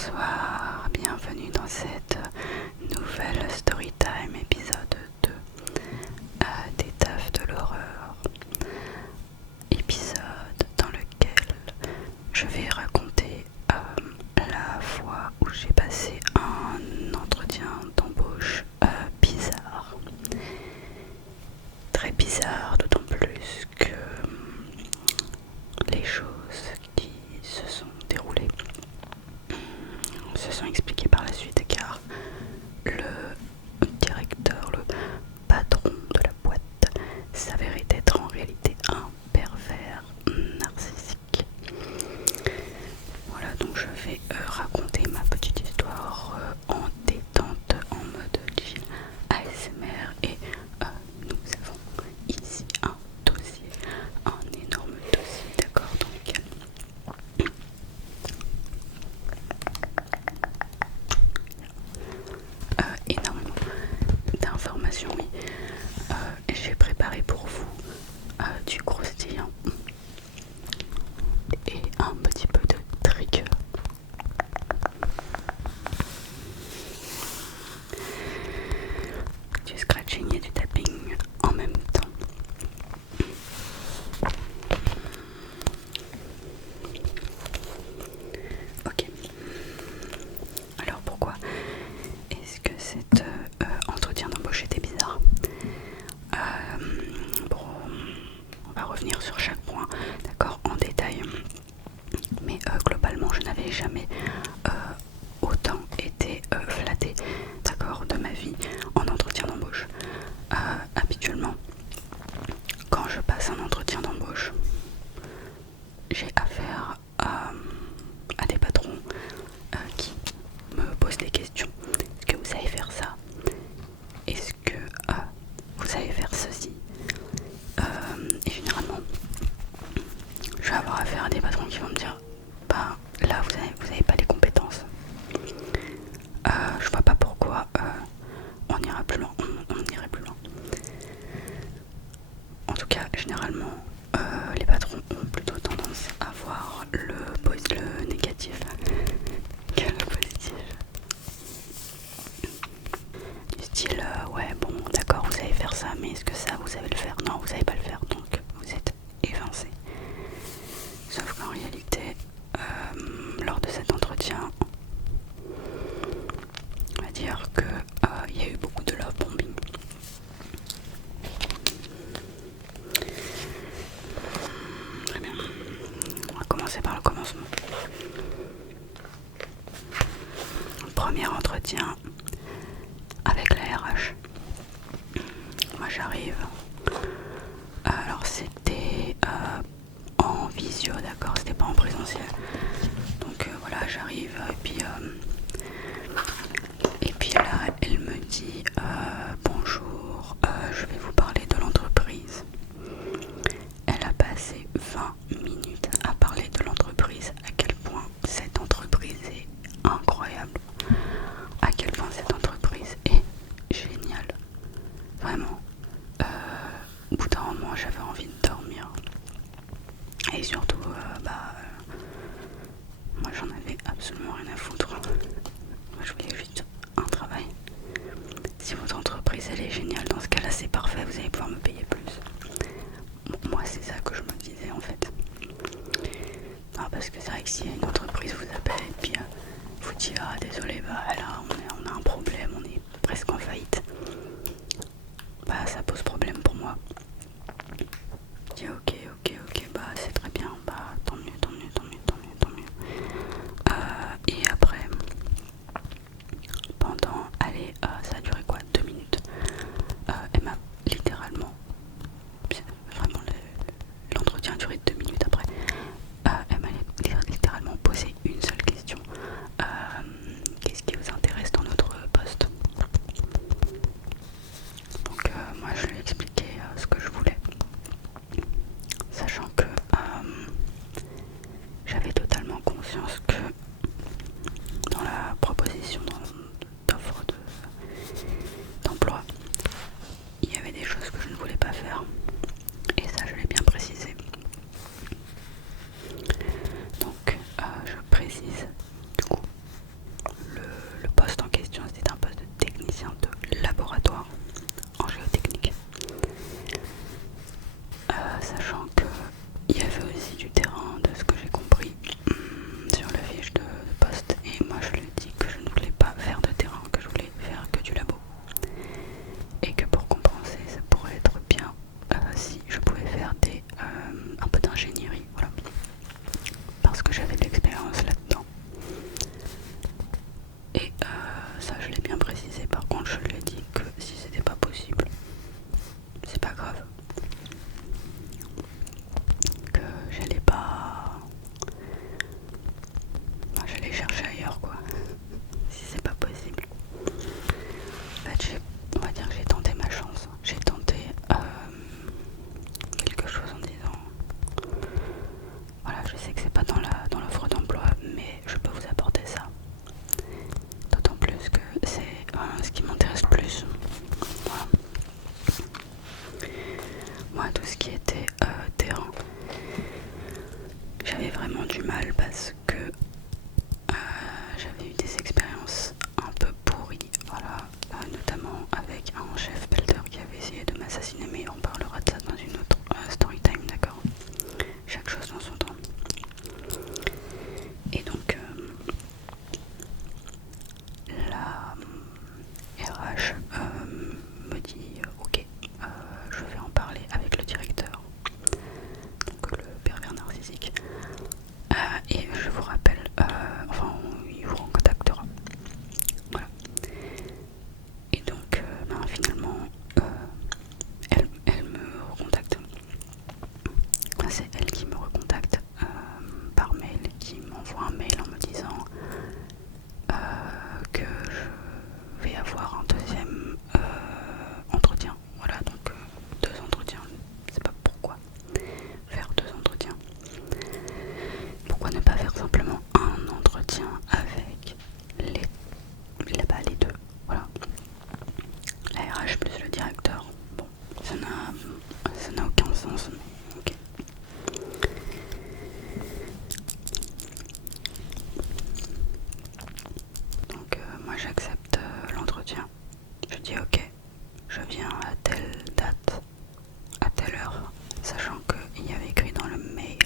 Bonsoir, bienvenue dans cette nouvelle Storytime épisode 2 des Tafs de l'horreur. Épisode dans lequel je vais raconter la fois où j'ai passé un entretien d'embauche bizarre. Très bizarre, d'autant plus que les choses qui se sont déroulées se sont expliquées par la suite, car le directeur, le patron de la boîte s'avérait être en réalité un pervers narcissique. Voilà, donc je vais raconter ma petite histoire en détente, en mode chill ASMR, et nous avons ici un dossier, un énorme dossier, d'accord, donc énormément d'informations, oui. J'ai préparé pour vous du croustillant et un petit peu de trigger. Du scratching et du tapping en même temps. Ok. Alors pourquoi est-ce que cet entretien d'embauche était bizarre? Bon, on va revenir sur chaque point, d'accord, en détail. Mais globalement, je n'avais jamais autant été flattée, d'accord, de ma vie en entretien d'embauche. Habituellement, quand je passe un entretien d'embauche, j'ai affaire à des patrons qui me posent des questions. Est-ce que vous savez faire ça? Est-ce que vous savez faire ceci? Et généralement, je vais avoir affaire à des patrons qui vont me dire bah là vous avez pas les compétences. Je vois pas pourquoi on ira plus loin, on irait plus loin. En tout cas, généralement, les patrons ont plutôt tendance à voir le négatif que le positif. Du style, ouais, bon, d'accord, vous savez faire ça, mais est-ce que ça, vous savez le faire? Non, vous savez pas le faire, donc vous êtes évincé. Sauf qu'en réalité, lors de cet entretien, on va dire que il y a eu beaucoup de love bombing. Très bien. On va commencer par le commencement. Premier entretien avec la RH. Moi j'arrive. Alors c'était en visio, d'accord, c'était pas en présentiel. Donc voilà, j'arrive et puis là elle me dit bonjour, je vais vous parler de l'entreprise. Elle a passé 20 minutes à parler de l'entreprise, à quel point cette entreprise est incroyable, à quel point cette entreprise est géniale. Vraiment, au bout d'un moment j'avais envie de dormir. Et surtout, moi j'en avais absolument rien à foutre. Moi je voulais juste un travail. Si votre entreprise elle est géniale, dans ce cas-là c'est parfait, vous allez pouvoir me payer plus. Moi c'est ça que je me disais en fait. Non, parce que c'est vrai que si une entreprise vous appelle et puis vous dit ah désolé, bah là on a un problème, on est presque en faillite, bah ça pose problème pour moi. Je dis ok, bah c'est très bien, bah tant mieux. Et après, pendant, allez, ça a duré quoi, 2 minutes, elle m'a littéralement, vraiment l'entretien a duré 2 minutes après, elle m'a littéralement posé une seule question. Qu'est-ce qui vous intéresse dans notre poste? Donc moi je lui ai expliqué ce que je voulais, sachant que j'avais totalement conscience que dans la proposition d'offre d'emploi, il y avait des choses que je ne voulais pas faire, et ça je l'ai bien précisé. Donc je précise du coup sais que c'est pas dans l'offre d'emploi, mais je peux vous apporter ça. D'autant plus que c'est ce qui m'intéresse le plus. Voilà. Moi, tout ce qui était terrain, j'avais vraiment du mal parce que j'avais eu des expériences un peu pourries, voilà, notamment avec un chef belter qui avait essayé de m'assassiner, mais on parlera de ça dans une autre story time, d'accord? Chaque chose dans son temps. Et donc la RH me dit ok, je vais en parler avec le directeur, donc le pervers narcissique, et je vous rappelle, enfin il vous recontactera. Voilà. Et donc finalement elle me recontacte. C'est elle qui me recontacte par mail, qui m'envoie un mail en me disant que je vais avoir un deuxième entretien. Voilà, donc 2 entretiens. Je sais pas pourquoi faire 2 entretiens. Pourquoi ne pas faire simplement un entretien avec les deux. Voilà. La RH plus le directeur. Bon, ça n'a aucun sens, mais ok. Donc moi j'accepte l'entretien. Je dis ok, je viens à telle date, à telle heure, sachant qu'il y avait écrit dans le mail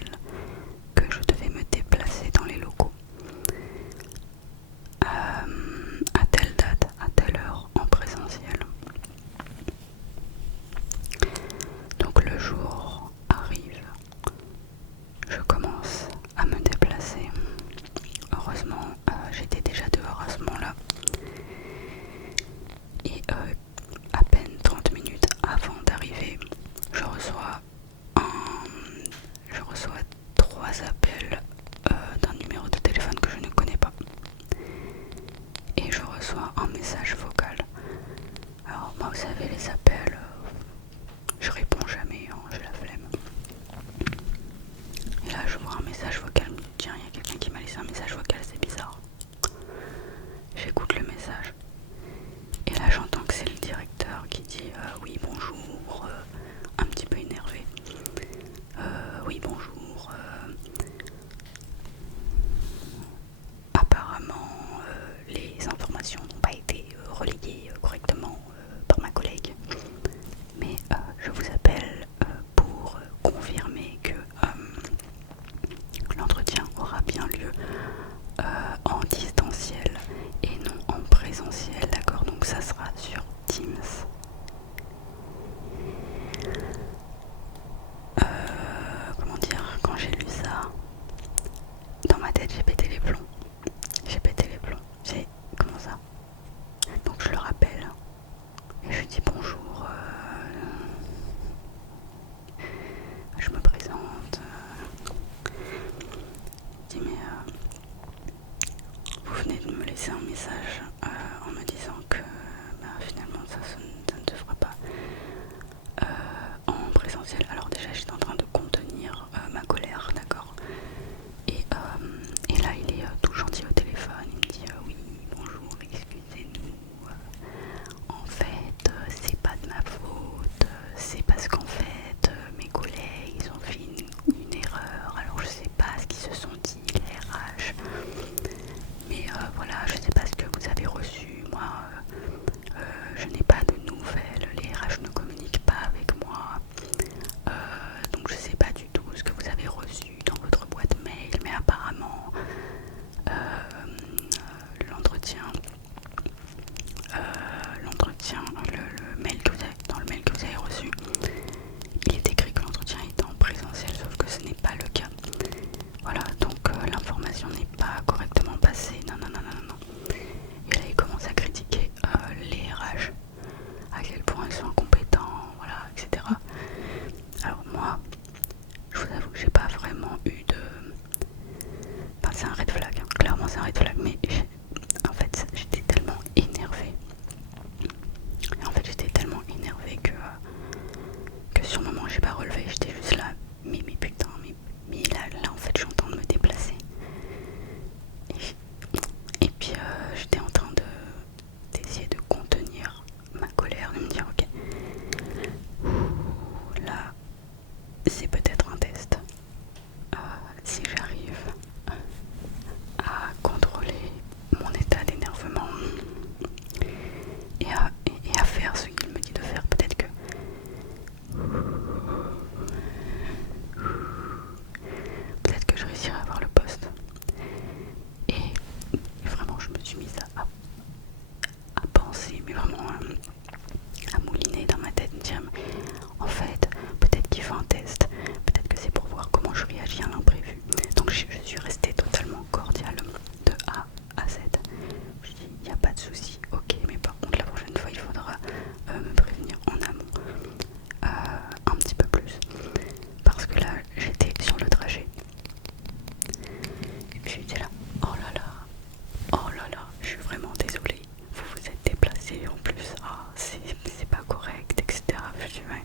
que je devais me déplacer dans les locaux. À telle date, à telle heure, en présentiel. Donc le jour arrive, je commence à me déplacer. Heureusement, j'étais déjà dehors à ce moment-là. Et à peine 30 minutes avant d'arriver, je reçois 3 appels d'un numéro de téléphone que je ne connais pas. Et je reçois un message vocal. Alors moi, vous savez, les appels, je réponds jamais, hein, j'ai la flemme. Et là je vois un message vocal, je me dis tiens, il y a quelqu'un qui m'a laissé un message vocal, c'est bizarre. J'écoute le message. Et là j'entends que c'est le directeur qui dit oui bonjour, un petit peu énervé. Oui bonjour, apparemment les informations n'ont pas été relayées correctement par ma collègue. Mais je vous appelle pour confirmer que l'entretien aura bien lieu en distanciel et non en présentiel, d'accord? Donc ça sera sur Teams. Comment dire, quand j'ai lu ça, dans ma tête j'ai pété les plombs. Comment ça? Donc je le rappelle et je lui dis bonjour, je me présente, je dis mais vous venez de me laisser un message en me disant que finalement ça ne devrait pas en présentiel. Alors déjà j'étais en train de contenir ma colère, d'accord, et là il est tout gentil au téléphone, il me dit oui bonjour, excusez-nous, en fait c'est pas de ma faute, c'est parce qu'en fait mes collègues ils ont fait une erreur, alors je sais pas ce qu'ils se sont dit les RH, mais voilà, je sais pas ce que vous avez reçu, moi je n'ai pas de nouvelles, les RH ne communiquent pas avec moi, donc je sais pas du tout ce que vous avez reçu dans votre boîte mail, mais apparemment l'entretien, le mail que vous avez, dans le mail que vous avez reçu, il est écrit que l'entretien est en présentiel, sauf que ce n'est pas le cas. Voilà, donc l'information n'est pas correctement passée, non. Et là il commence à critiquer les RH, à quel point ils sont incompétents, voilà, etc. Alors moi, je vous avoue que j'ai pas vraiment eu de... Enfin c'est un red flag, hein. Clairement c'est un red flag, mais en fait j'étais tellement énervée. Que sur le moment j'ai pas relevé, j'étais juste là, mais putain, mais là en fait je suis en train de me j'étais là, oh là là, je suis vraiment désolée, vous vous êtes déplacé en plus, ah, c'est pas correct, etc. Je dis ouais.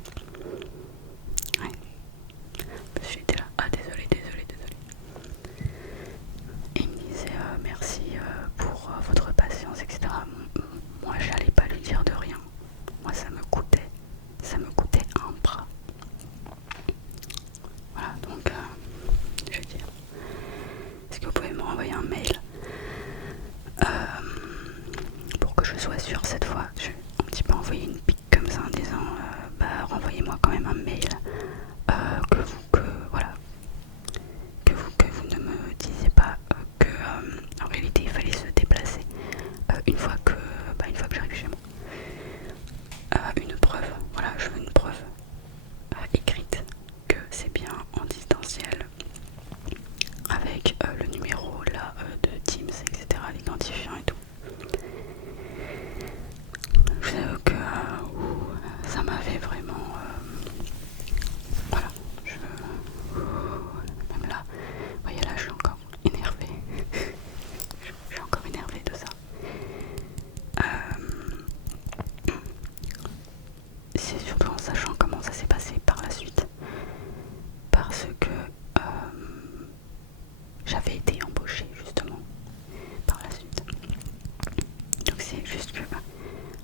J'étais là, ah désolée. Et il me disait merci pour votre patience, etc. Moi j'allais pas lui dire de rien. Moi ça me coûtait un bras. Voilà, donc je veux dire, est-ce que vous pouvez me renvoyer un mail pour que je sois sûre cette fois? Je vais un petit peu envoyer une pique comme ça en disant bah renvoyez-moi quand même un mail que vous ne me disiez pas que en réalité il fallait se déplacer une fois que j'arrive chez moi. Une preuve, voilà, je veux une preuve écrite que c'est bien en distanciel avec le numéro là de Teams, etc., l'identifiant et tout. Je vous avoue que ça m'avait vraiment voilà, même là, vous voyez là je suis encore énervée. Je suis encore énervée de ça. C'est surtout en sachant comment ça s'est passé par la suite. Parce que j'avais été embauchée justement par la suite. Donc c'est juste que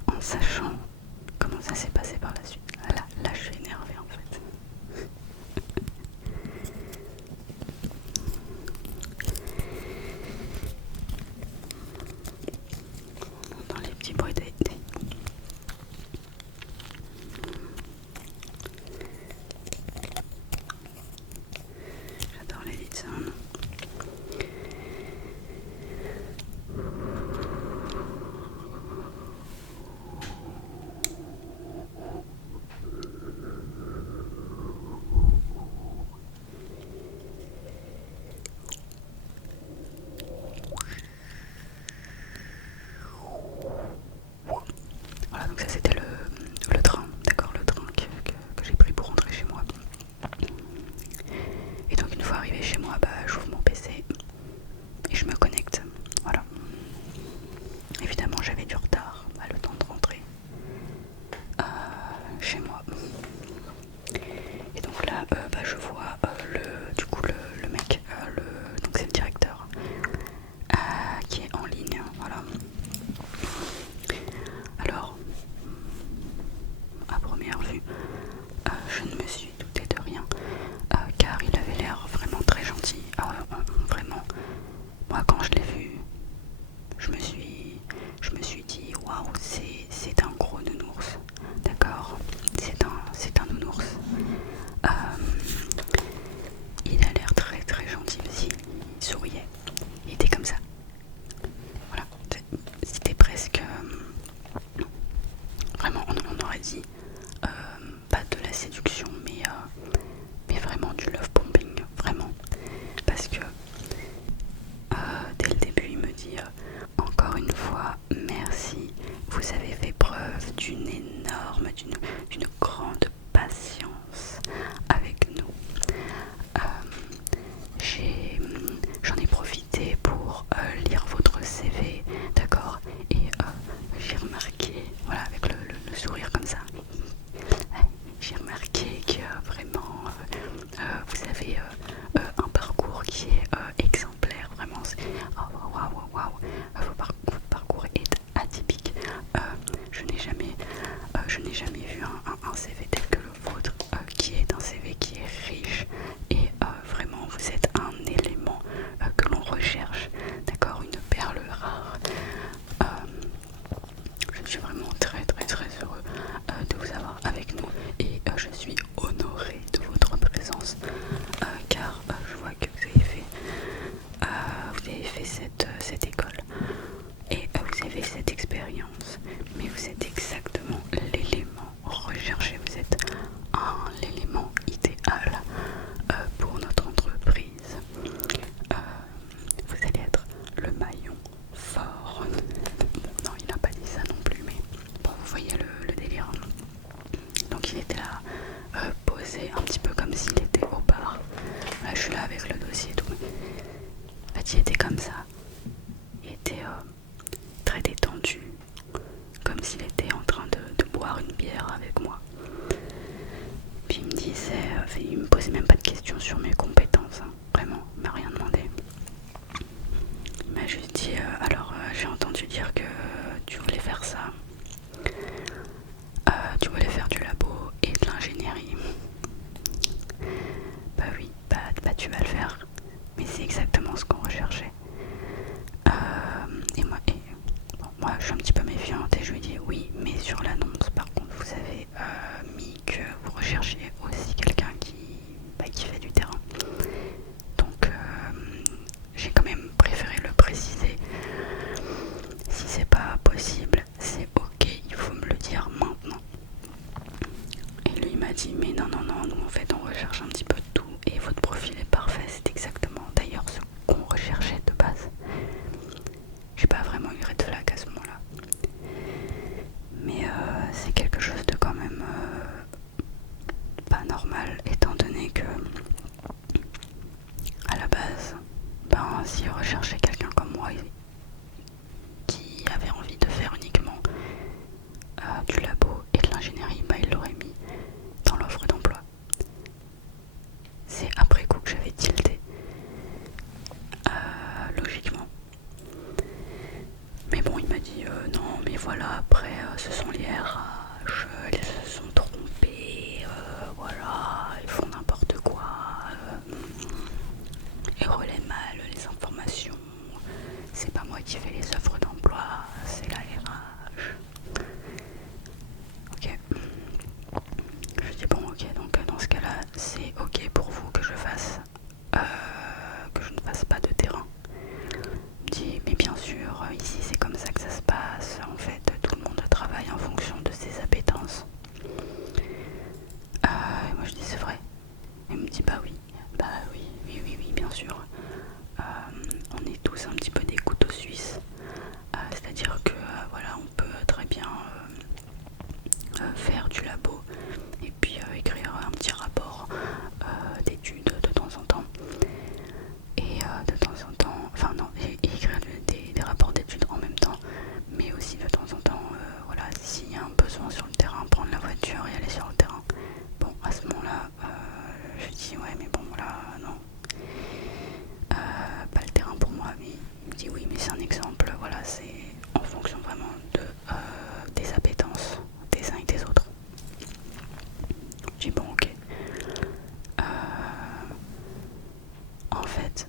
en sachant comment ça s'est passé par la suite, là je suis énervée en fait. On entend les petits bruits des... J'adore les lead sounds. Voilà, donc ça c'était le train, d'accord, le train que j'ai pris pour rentrer chez moi. Et donc une fois arrivé chez moi, bah j'ouvre mon PC et je me connecte, voilà. Évidemment j'avais du retard, le temps de rentrer chez moi. Et donc là je vois le mec, donc c'est le directeur qui est en ligne, voilà. Alors à première vue je ne me suis doutée de rien car il avait l'air vraiment très gentil, vraiment. Moi quand je l'ai vu je me suis dit waouh, c'est un gros nounours, d'accord, c'est un nounours. Il a l'air très très gentil aussi, il souriait, il était comme ça, voilà, c'était presque vraiment on aurait dit pas de la séduction mais vraiment du love bombing, vraiment, parce que dès le début il me dit encore une fois merci, vous avez fait preuve d'une grande patience avec nous. J'en ai profité pour lire votre CV, d'accord, et j'ai remarqué, voilà, avec le sourire comme ça, j'ai remarqué que vraiment vous avez un parcours qui est exemplaire, vraiment. Waouh, votre parcours est atypique. Je n'ai jamais vu un CV tel que le vôtre, qui est un CV qui est riche et vraiment vous êtes un élément que l'on recherche, d'accord, une perle rare. Je suis vraiment très très très heureux de vous avoir avec nous et je suis honorée de votre présence car je vois que vous avez fait cette école et vous avez cette expérience, mais vous êtes exactement l'élément recherché, vous êtes l'élément idéal pour notre entreprise. Vous allez être le maillon fort. Non, il n'a pas dit ça non plus, mais bon, vous voyez le délire. Donc il était là, posé un petit peu comme s'il était au bar. Là, je suis là avec le dossier et tout. En fait, il était comme ça. Il était très détendu, comme s'il était en train de boire une bière avec moi. Puis il me disait, il me posait même pas de questions sur mes compétences, hein, vraiment, il m'a rien demandé. Il m'a juste dit, alors j'ai entendu dire que tu voulais faire ça, tu voulais faire du labo et de l'ingénierie. Bah oui, bah tu vas le faire, mais c'est exactement ce qu'on recherchait. Moi je suis un petit peu méfiante et je lui dis oui, mais sur l'annonce par contre vous avez mis que vous recherchiez aussi quelqu'un qui fait du terrain. Donc j'ai quand même préféré le préciser. Si c'est pas possible, c'est ok, il faut me le dire maintenant. Et lui il m'a dit mais non, nous en fait on recherche un petit peu de tout et votre profil est parfait, c'est exactement d'ailleurs ce qu'on recherchait de base. J'ai pas vraiment eu red flag à ce moment-là. Mais c'est quelque chose de quand même pas normal étant donné que à la base, s'il recherchait quelqu'un comme moi qui avait envie de faire uniquement du labo et de l'ingénierie, il l'aurait mis dans l'offre d'emploi. C'est après coup que j'avais tilté, logiquement. Mais bon, il m'a dit non, mais voilà, après ce sont les RH, ils se sont trompés, voilà, ils font n'importe quoi, ils relaient mal les informations, c'est pas moi qui fais les offres d'emploi, c'est la RH. Ok. Je dis bon, ok, donc dans ce cas-là, c'est ok pour vous que je fasse, que je ne fasse pas de terrain. Il me dit mais bien sûr, ici c'est comme ça que ça se passe, en fait tout le monde travaille en fonction de ses appétences. Et moi je dis c'est vrai. Il me dit bah oui, bien sûr. On est tous un petit peu des couteaux suisses, c'est-à-dire que voilà, on peut très bien faire du labo et puis écrire un petit rapport d'études de temps en temps. Et de temps en temps, enfin non, et écrire des rapports d'études en même temps, mais aussi de temps en temps, voilà, s'il y a un besoin sur le terrain, prendre la voiture et aller sur le terrain. Bon, à ce moment-là, je dis ouais, mais bon, voilà, non, pas le terrain pour moi. Mais il me dit oui, mais c'est un exemple, voilà, c'est en fonction vraiment des appétences des uns et des autres. Je dis bon, ok. En fait,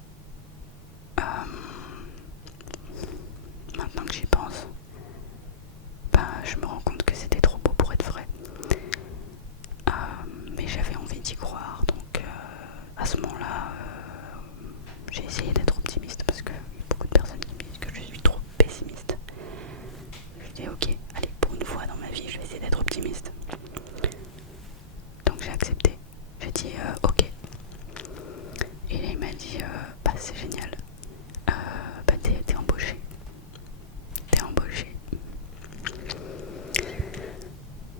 maintenant que j'y pense, je me rends compte que c'était trop beau pour être vrai. Mais j'avais envie d'y croire, donc à ce moment-là, j'ai essayé d'être optimiste parce qu'il y a beaucoup de personnes qui me disent que je suis trop pessimiste. Je dis ok, allez, pour une fois dans ma vie, je vais essayer d'être optimiste. Donc j'ai accepté. J'ai dit ok. Et là il m'a dit c'est génial. T'es embauché. T'es embauché.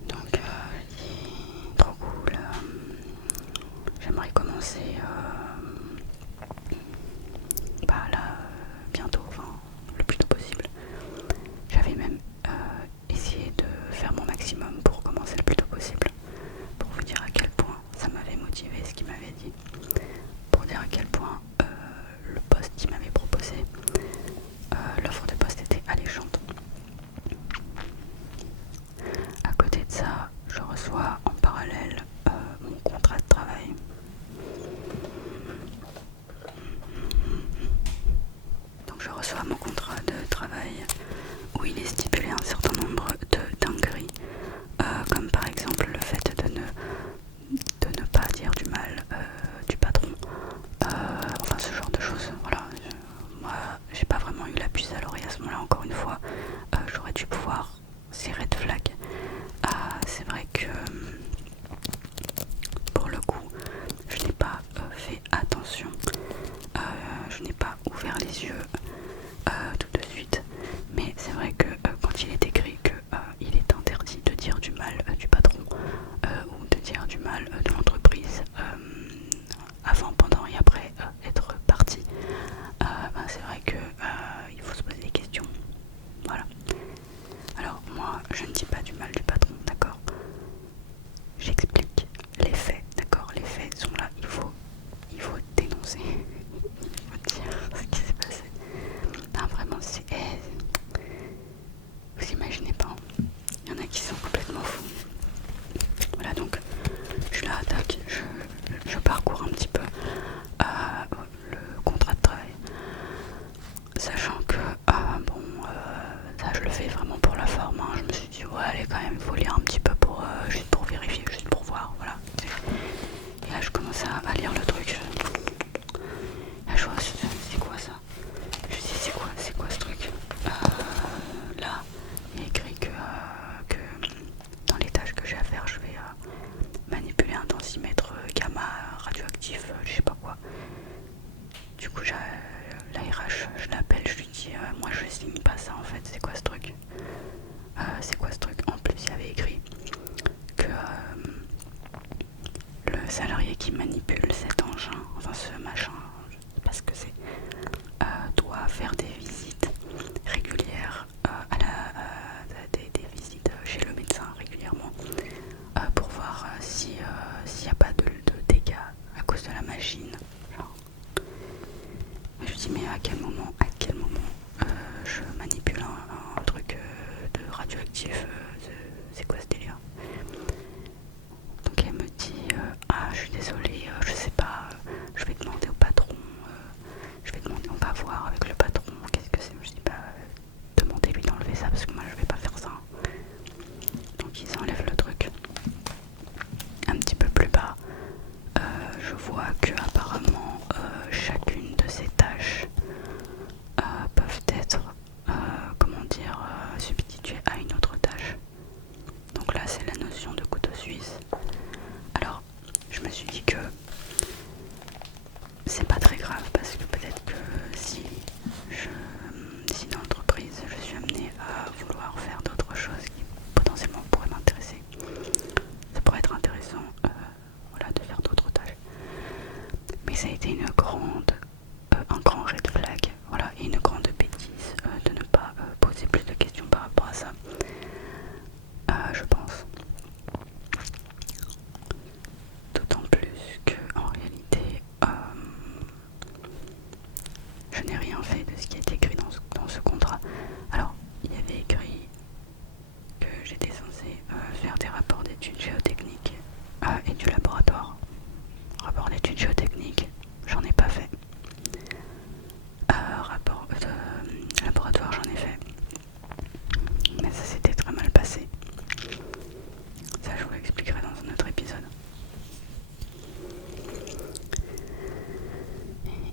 Donc j'ai dit trop cool. J'aimerais commencer là bientôt, enfin le plus tôt possible. J'avais même essayé de faire mon maximum pour commencer le plus tôt possible. Pour vous dire à quel point ça m'avait motivé ce qu'il m'avait dit. Pour dire à quel point le poste qu'il m'avait proposé, l'offre de poste était alléchante. À côté de ça, je reçois en parallèle mon contrat de travail. Donc je reçois mon contrat de travail où il est stipulé un certain nombre de dingueries, comme par exemple le fait de ne pas dire du mal du patron, enfin ce genre de choses. Voilà, moi j'ai pas vraiment eu la puce à l'oreille à ce moment-là, encore une fois, j'aurais dû pouvoir, ces red flags. C'est vrai que pour le coup, je n'ai pas fait attention, je n'ai pas ouvert les yeux tout de suite, mais c'est vrai que quand il est écrit que c'est vrai que il faut se poser des questions. Voilà. Alors moi, je ne dis pas du mal du patron, d'accord? J'explique les faits, d'accord? Les faits sont là, il faut dénoncer, il faut dire ce qui s'est passé. Non, vraiment, c'est... vous imaginez pas, il y en a qui sont complètement fous. Voilà, donc je suis là, tac, je parcours un petit peu le contrat de travail, sachant que ça je le fais vraiment pour la forme, hein. Je me suis dit ouais allez quand même, il faut lire un petit peu pour juste pour vérifier, juste pour voir, voilà. Et là je commence à lire le truc, là je vois c'est quoi ça, je me dis c'est quoi ce truc, là il est écrit que dans les tâches que j'ai à faire je vais manipuler un densimètre gamma radioactif, je sais pas quoi. Du coup la RH, je l'appelle, je lui dis moi je signe pas ça en fait, c'est quoi ce truc, c'est quoi ce truc. En plus il y avait écrit que le salarié qui manipule cet engin, enfin ce machin, je sais pas ce que c'est, doit faire des visites régulières des visites chez le médecin régulièrement pour voir s'il n'y a pas de dégâts à cause de la machine. Genre. Je me dis mais à quel moment je manipule un truc de radioactif, c'est quoi ce délire? Donc elle me dit ah je suis désolée, je sais pas, je vais demander au patron, on va voir avec le patron, qu'est-ce que c'est? Je dis bah demandez-lui d'enlever ça parce que moi je vais pas faire ça. Donc ils enlèvent le truc. Un petit peu plus bas, je vois que apparemment chacune de ces tâches peuvent être substituées à une autre tâche. Donc là c'est la notion de couteau suisse. Alors je me suis dit que c'est pas très grave parce que peut-être que si dans l'entreprise je suis amenée à vouloir faire d'autres choses qui potentiellement pourraient m'intéresser, ça pourrait être intéressant de faire d'autres tâches. Mais ça a été un grand red flag, voilà, et une grande bêtise de ne pas poser plus de questions par rapport à ça, je pense. D'autant plus que en réalité je n'ai rien fait de ce qui est écrit dans ce contrat. Alors il y avait écrit que j'étais censée faire des rapports d'études géotechniques et du laboratoire. Rapport d'études géotechniques, j'en ai pas fait. Rapport de laboratoire, j'en ai fait. Mais ça s'était très mal passé. Ça, je vous l'expliquerai dans un autre épisode.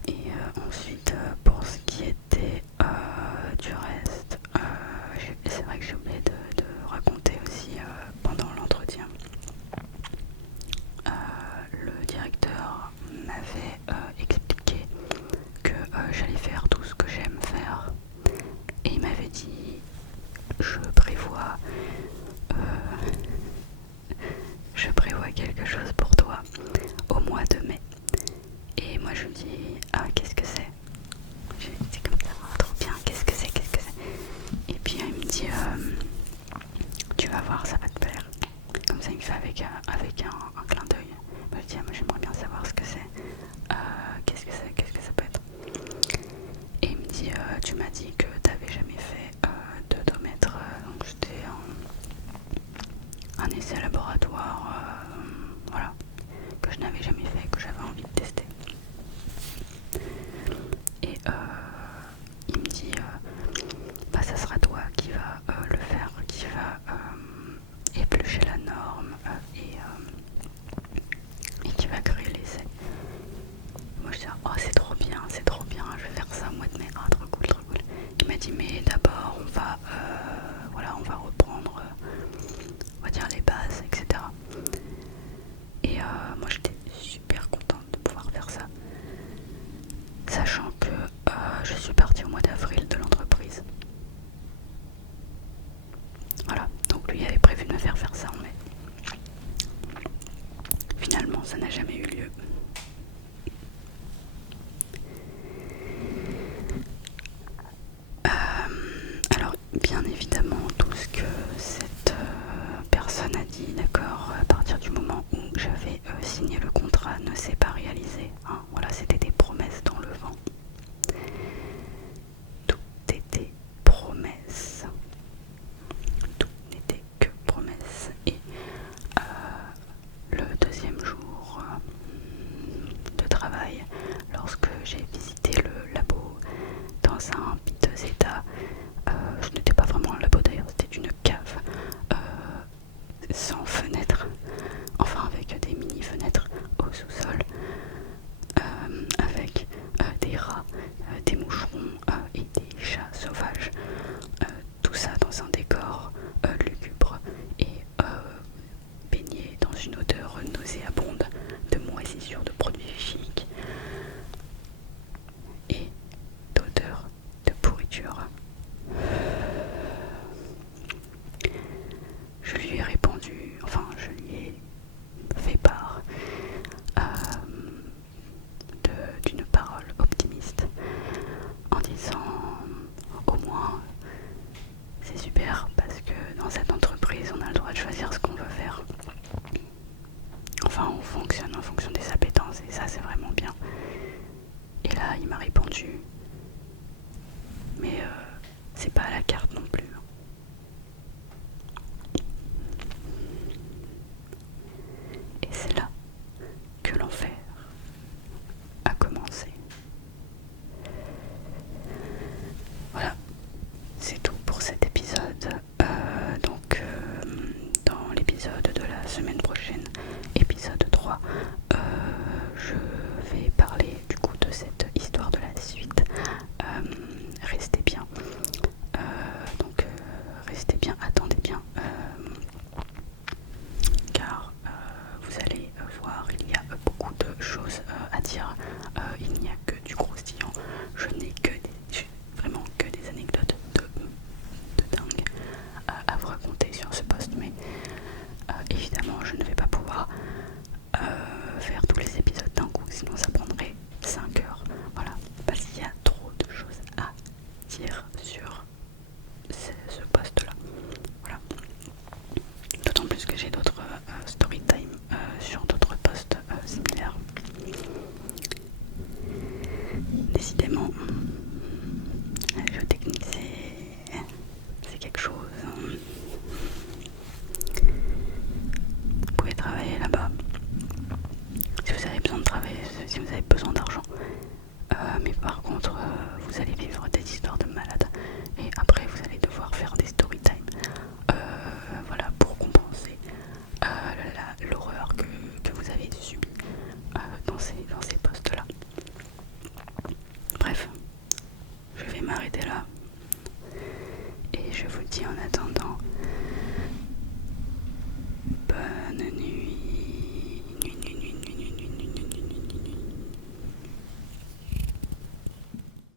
Et ensuite, pour ce qui était du reste, c'est vrai que j'ai oublié de raconter aussi pendant l'entretien. Le directeur m'avait expliqué que j'allais faire tout ce que j'aime faire et il m'avait dit je prévois quelque chose pour toi au mois de mai. Et moi je lui dis qu'est-ce que c'est? Je lui dis comme ça, trop bien, qu'est-ce que c'est? Et puis il me dit tu vas voir, ça va te plaire. Comme ça il me fait avec un clin d'œil. Moi je dis moi j'aimerais bien savoir ce que c'est. Qu'est-ce que ça peut être? Et il me dit tu m'as dit que t'avais jamais fait d'odomètre, donc c'était un essai laboratoire, voilà, que je n'avais jamais fait, que j'avais envie de tester. Et il me dit ça sera toi qui va le faire, qui va éplucher la norme et qui va créer l'essai. Moi je dis oh c'est trop bien, je vais faire ça au mois de mai, trop cool. Il m'a dit mais d'abord on va reprendre on va dire les bases, etc. Et moi j'étais super contente de pouvoir faire ça, sachant que je suis partie au mois d'avril de l'entreprise.